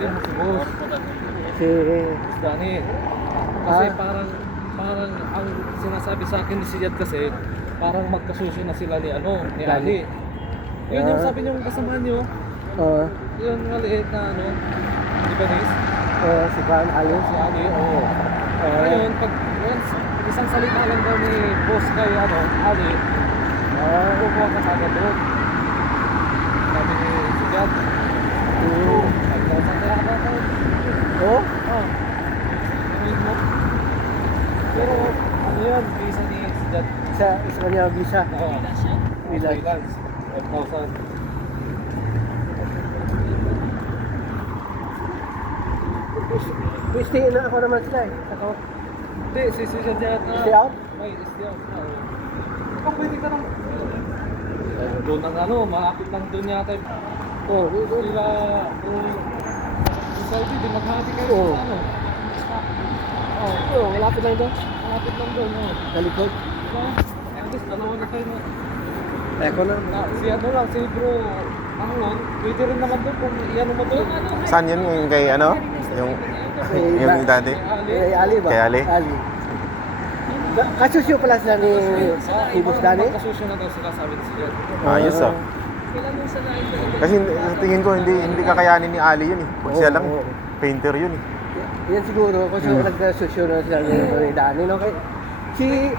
Pwede mo si boss. Si... Dani. Kasi parang ang sinasabi sa akin ni Siyad kasi parang magkasuso na sila ni ni Ali. Yun yung sabi niyo kasama niyo. Oo. Yun maliit na Libanese. Si Juan Ali. Si Ali, oo. Ngayon, pag isang salita lang daw ni boss kay Ali, kukuha ka kagad doon. Sabi ni Siyad. Nagkasang kaya ka tayo. Oo? Mo. Pero yan, visa ni Siyad. Isa kanya visa. Oo. Freelance. 5,000. Stay na ako naman sila eh. Ako. Hindi, si Siyad yata. Stay out? May stay out na. Kung pwede ka nang doon ang malapit lang doon yata. Oo. Sila, Saudi, di maghati kayo Oo. sa Oo, malapit lang doon. malapit lang doon. Sa likod. At least, dalawa na kayo na. Eko na. Si si bro, pwede rin naman doon kung iyan mo doon. Saan yun? Yung kay yung dati? Ali ba? Kay Ali? Kasusyo pala sila ni Boss Dani? Kasusyo na daw sila sabi ni Siyad. Ayos ah. Kasi sa tingin ko hindi kakayanin ni Ali yun eh. Pag siya lang, painter yun eh. Yan siguro kasi nagkasusyo na sila ni Dani. No? Si